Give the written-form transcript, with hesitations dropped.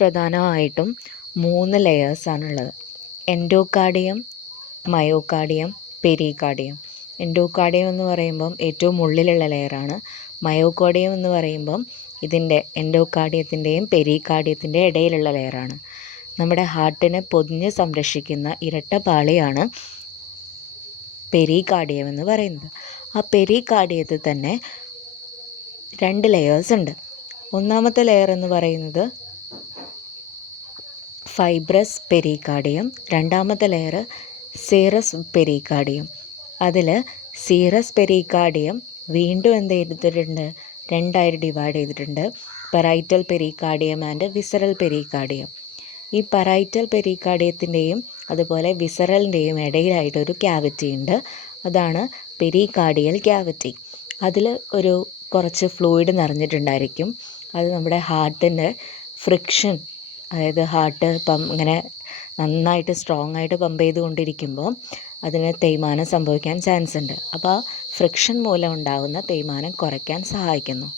പ്രധാനമായിട്ടും 3 ലെയേഴ്സാണുള്ളത്. Endocardium, myocardium, pericardium. Endocardium എന്ന് പറയുമ്പം ഏറ്റവും ഉള്ളിലുള്ള ലെയറാണ്. മയോകാർഡിയം എന്ന് പറയുമ്പം ഇതിൻ്റെ എൻഡോകാർഡിയത്തിൻ്റെയും പെരികാർഡിയത്തിൻ്റെയും ഇടയിലുള്ള ലെയറാണ്. നമ്മുടെ ഹാർട്ടിനെ പൊതിഞ്ഞ് സംരക്ഷിക്കുന്ന ഇരട്ടപ്പാളിയാണ് പെരികാർഡിയം എന്ന് പറയുന്നത്. ആ പെരികാർഡിയത്തിൽ തന്നെ 2 ലെയേഴ്സ് ഉണ്ട്. ഒന്നാമത്തെ ലെയർ എന്ന് പറയുന്നത് ഫൈബ്രസ് പെരികാർഡിയം, രണ്ടാമത്തെ ലെയർ സീറസ് പെരികാർഡിയം. അതിൽ സീറസ് പെരികാർഡിയം വീണ്ടും എന്ത് ചെയ്തിട്ടുണ്ട്, 2ആയിട്ട് ഡിവൈഡ് ചെയ്തിട്ടുണ്ട്. Parietal pericardium and visceral pericardium. ഈ പെറൈറ്റൽ പെരികാർഡിയത്തിൻ്റെയും അതുപോലെ വിസറലിൻ്റെയും ഇടയിലായിട്ടൊരു ക്യാവിറ്റി ഉണ്ട്. അതാണ് പെരികാർഡിയൽ ക്യാവിറ്റി. അതിൽ കുറച്ച് ഫ്ലൂയിഡ് നിറഞ്ഞിട്ടുണ്ടായിരിക്കും. അത് നമ്മുടെ ഹാർട്ടിൻ്റെ ഫ്രിക്ഷൻ, അതായത് ഹാർട്ട് ഇങ്ങനെ നന്നായിട്ട് സ്ട്രോങ് ആയിട്ട് പമ്പ് ചെയ്തുകൊണ്ടിരിക്കുമ്പോൾ അതിന് തേയ്മാനം സംഭവിക്കാൻ ചാൻസ് ഉണ്ട്. അപ്പോൾ ആ ഫ്രിക്ഷൻ മൂലം ഉണ്ടാകുന്ന തേയ്മാനം കുറയ്ക്കാൻ സഹായിക്കുന്നു.